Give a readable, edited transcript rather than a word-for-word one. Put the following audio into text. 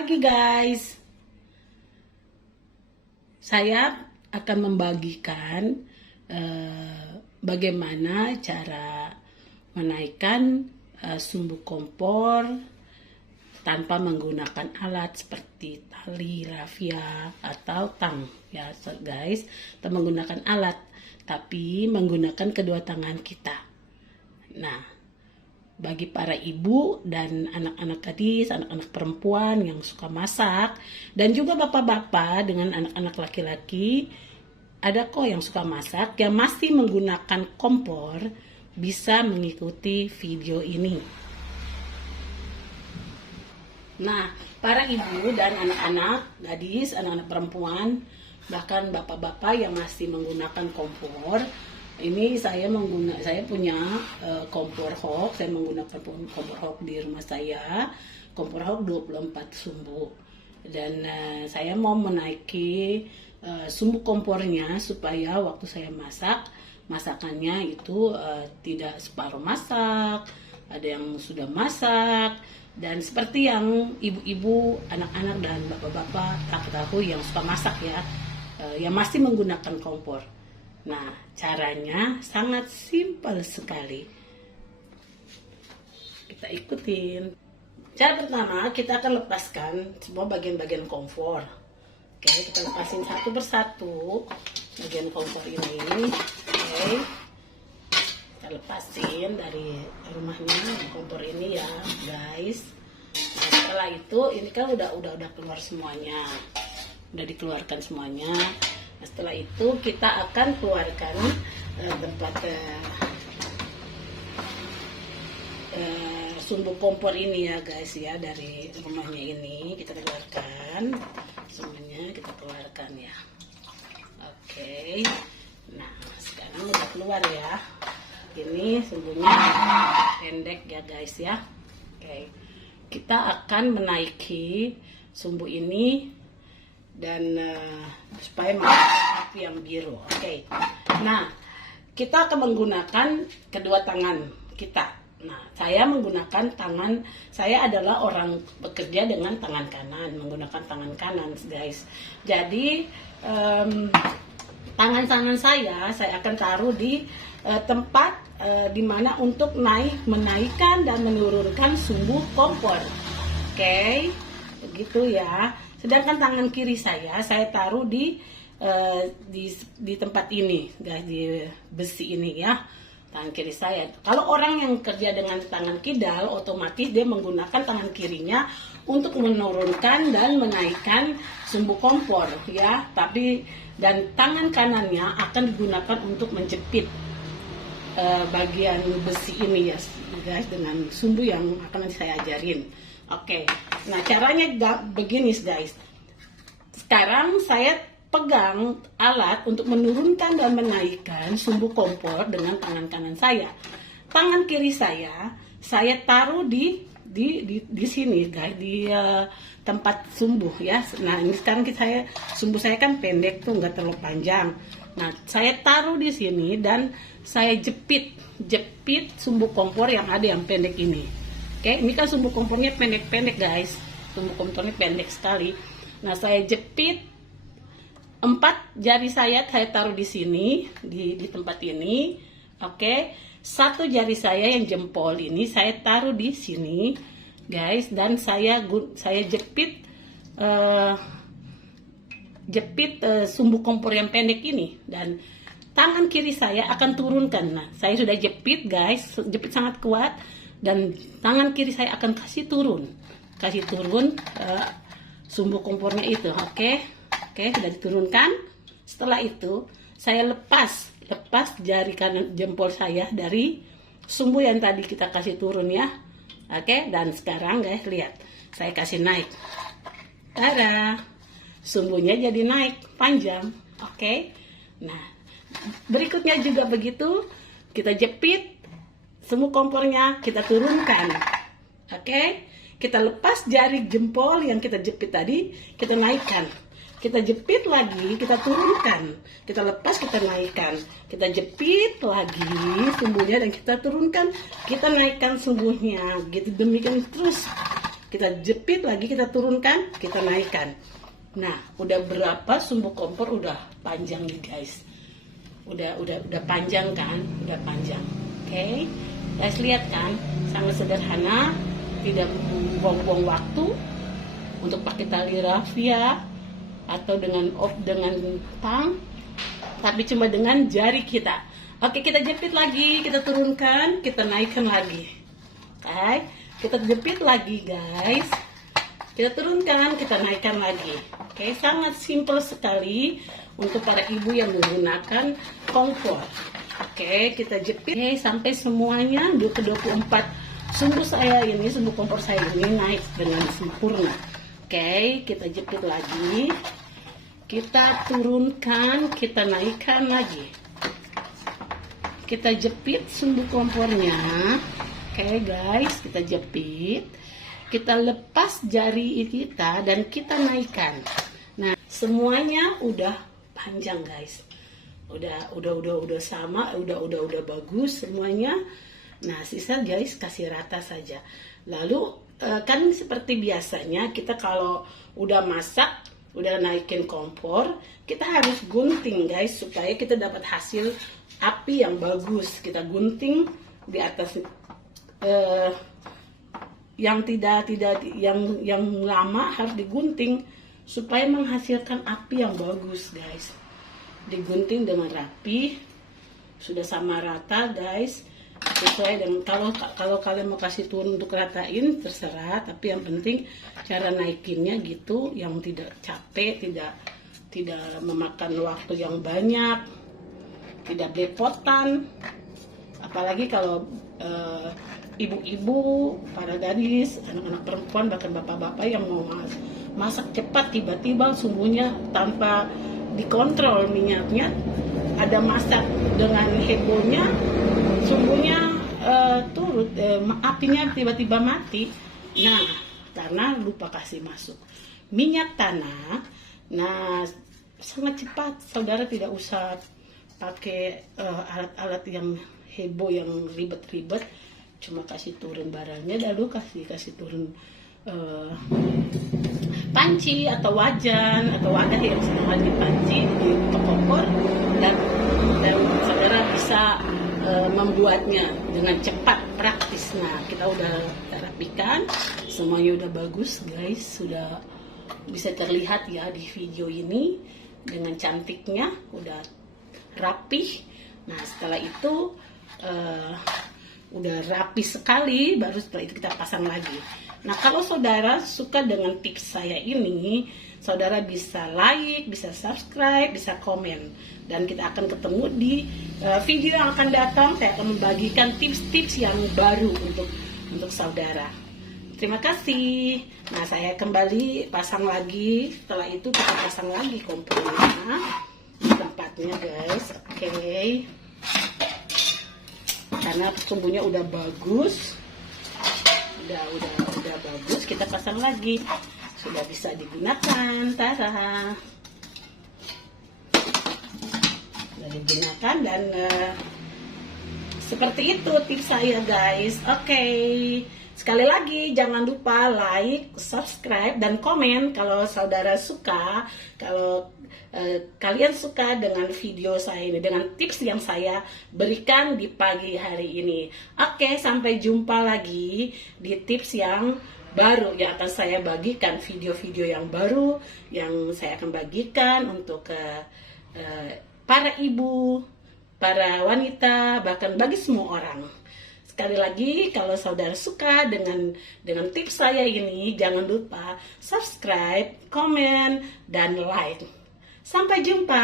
Pagi guys, saya akan membagikan bagaimana cara menaikkan sumbu kompor tanpa menggunakan alat seperti tali, rafia, atau tang. Ya guys, kita menggunakan alat, tapi menggunakan kedua tangan kita. Nah, bagi para ibu dan anak-anak gadis, anak-anak perempuan yang suka masak, dan juga bapak-bapak dengan anak-anak laki-laki, ada kok yang suka masak, yang masih menggunakan kompor, bisa mengikuti video ini. Nah, para ibu dan anak-anak gadis, anak-anak perempuan, bahkan bapak-bapak yang masih menggunakan kompor, ini saya punya kompor hob. Saya menggunakan kompor hob di rumah saya, kompor hob 24 sumbu, dan saya mau menaiki sumbu kompornya supaya waktu saya masakannya itu tidak separuh masak, ada yang sudah masak, dan seperti yang ibu-ibu, anak-anak, dan bapak-bapak tahu yang suka masak ya, yang masih menggunakan kompor. Nah, caranya sangat simpel sekali. Kita ikutin. Cara pertama, kita akan lepaskan semua bagian-bagian kompor. Oke, kita lepasin satu persatu bagian kompor ini. Oke, kita lepasin dari rumahnya kompor ini ya, guys. Nah, setelah itu, ini kan udah keluar semuanya, udah dikeluarkan semuanya. Nah, setelah itu kita akan keluarkan tempat sumbu kompor ini ya guys ya, dari rumahnya ini kita keluarkan semuanya, kita keluarkan ya. Oke, nah sekarang udah keluar ya, ini sumbunya pendek ya guys ya. Oke, kita akan menaiki sumbu ini dan supaya menghasilkan api yang biru. Oke. Nah, kita akan menggunakan kedua tangan kita. Nah, saya menggunakan tangan, saya adalah orang bekerja dengan tangan kanan, menggunakan tangan kanan, guys. Jadi tangan saya akan taruh di tempat di mana untuk menaikkan dan menurunkan sumbu kompor. Oke, begitu ya. Sedangkan tangan kiri saya taruh di tempat ini, guys, di besi ini ya, tangan kiri saya. Kalau orang yang kerja dengan tangan kidal, otomatis dia menggunakan tangan kirinya untuk menurunkan dan menaikkan sumbu kompor ya. Dan tangan kanannya akan digunakan untuk menjepit bagian besi ini ya, guys, dengan sumbu yang akan nanti saya ajarin. Oke, nah caranya begini guys. Sekarang saya pegang alat untuk menurunkan dan menaikkan sumbu kompor dengan tangan kanan saya. Tangan kiri saya taruh di sini guys, di tempat sumbu ya. Nah ini sekarang sumbu saya kan pendek tuh, nggak terlalu panjang. Nah saya taruh di sini dan saya jepit sumbu kompor yang ada yang pendek ini. Oke, ini kan sumbu kompornya pendek-pendek guys, sumbu kompornya pendek sekali. Nah, saya jepit 4 jari saya taruh di sini, di tempat ini. Oke, 1 jari saya yang jempol ini saya taruh di sini, guys, dan saya jepit sumbu kompor yang pendek ini, dan tangan kiri saya akan turunkan. Nah, saya sudah jepit guys, jepit sangat kuat. Dan tangan kiri saya akan kasih turun sumbu kompornya itu. Oke, sudah diturunkan. Setelah itu saya lepas jari kanan jempol saya dari sumbu yang tadi kita kasih turun ya. Oke, dan sekarang guys lihat, saya kasih naik. Tada, sumbunya jadi naik panjang. Oke, nah berikutnya juga begitu, kita jepit sumbu kompornya, kita turunkan. Oke, kita lepas jari jempol yang kita jepit tadi, kita naikkan. Kita jepit lagi, kita turunkan. Kita lepas, kita naikkan. Kita jepit lagi sumbunya dan kita turunkan. Kita naikkan sumbunya. Gitu, demikian terus. kita jepit lagi, kita turunkan, kita naikkan. Nah, udah berapa sumbu kompor udah panjang nih guys. Udah panjang kan? Udah panjang. Oke. Guys lihat kan? Sangat sederhana, tidak buang-buang waktu untuk pakai tali rafia atau dengan tang, tapi cuma dengan jari kita. Oke, kita jepit lagi, kita turunkan, kita naikkan lagi. Oke, kita jepit lagi guys. Kita turunkan, kita naikkan lagi. Oke, sangat simpel sekali untuk para ibu yang menggunakan kompor. Oke, kita jepit sampai semuanya 24 sumbu saya ini, sumbu kompor saya ini naik dengan sempurna. Oke, kita jepit lagi. Kita turunkan, kita naikkan lagi. Kita jepit sumbu kompornya. Oke guys, kita jepit. Kita lepas jari kita dan kita naikkan. Nah, semuanya udah panjang guys. Udah sama, udah bagus semuanya. Nah, sisa guys kasih rata saja. Lalu kan seperti biasanya kita kalau udah masak, udah naikin kompor, kita harus gunting guys supaya kita dapat hasil api yang bagus. Kita gunting di atas yang yang lama harus digunting supaya menghasilkan api yang bagus guys. Digunting dengan rapi, sudah sama rata guys. Sesuai dengan kalau kalian mau kasih turun untuk ratain terserah, tapi yang penting cara naikinnya gitu yang tidak capek, tidak memakan waktu yang banyak, tidak belepotan. Apalagi kalau ibu-ibu, para gadis, anak-anak perempuan, bahkan bapak-bapak yang mau masak cepat, tiba-tiba sumbunya tanpa dikontrol minyaknya, ada masak dengan hebohnya, sumbunya turut, apinya tiba-tiba mati. Nah, karena lupa kasih masuk minyak tanah. Nah, sangat cepat, saudara tidak usah pakai alat-alat yang heboh, yang ribet-ribet. Cuma kasih turun barangnya, lalu kasih turun panci atau wajan atau wadah yang sedang dipanci di kompor, dan saudara bisa membuatnya dengan cepat, praktis. Nah, kita udah rapikan, semuanya udah bagus guys, sudah bisa terlihat ya di video ini dengan cantiknya, udah rapih. Nah, setelah itu udah rapi sekali, baru setelah itu kita pasang lagi. Nah, kalau saudara suka dengan tips saya ini, saudara bisa like, bisa subscribe, bisa komen, dan kita akan ketemu di video yang akan datang. Saya akan membagikan tips-tips yang baru untuk saudara. Terima kasih. Nah, saya kembali pasang lagi. Setelah itu kita pasang lagi kompornya di tempatnya guys. Oke. Karena sumbunya udah bagus, udah bagus, kita pasang lagi, sudah bisa digunakan. Tada, sudah digunakan, dan seperti itu tips saya guys. Oke. Sekali lagi, jangan lupa like, subscribe, dan komen kalau saudara suka, kalau kalian suka dengan video saya ini, dengan tips yang saya berikan di pagi hari ini. Oke, sampai jumpa lagi di tips yang baru yang akan saya bagikan, video-video yang baru yang saya akan bagikan untuk para ibu, para wanita, bahkan bagi semua orang. Sekali lagi, kalau saudara suka dengan tips saya ini, jangan lupa subscribe, komen, dan like. Sampai jumpa.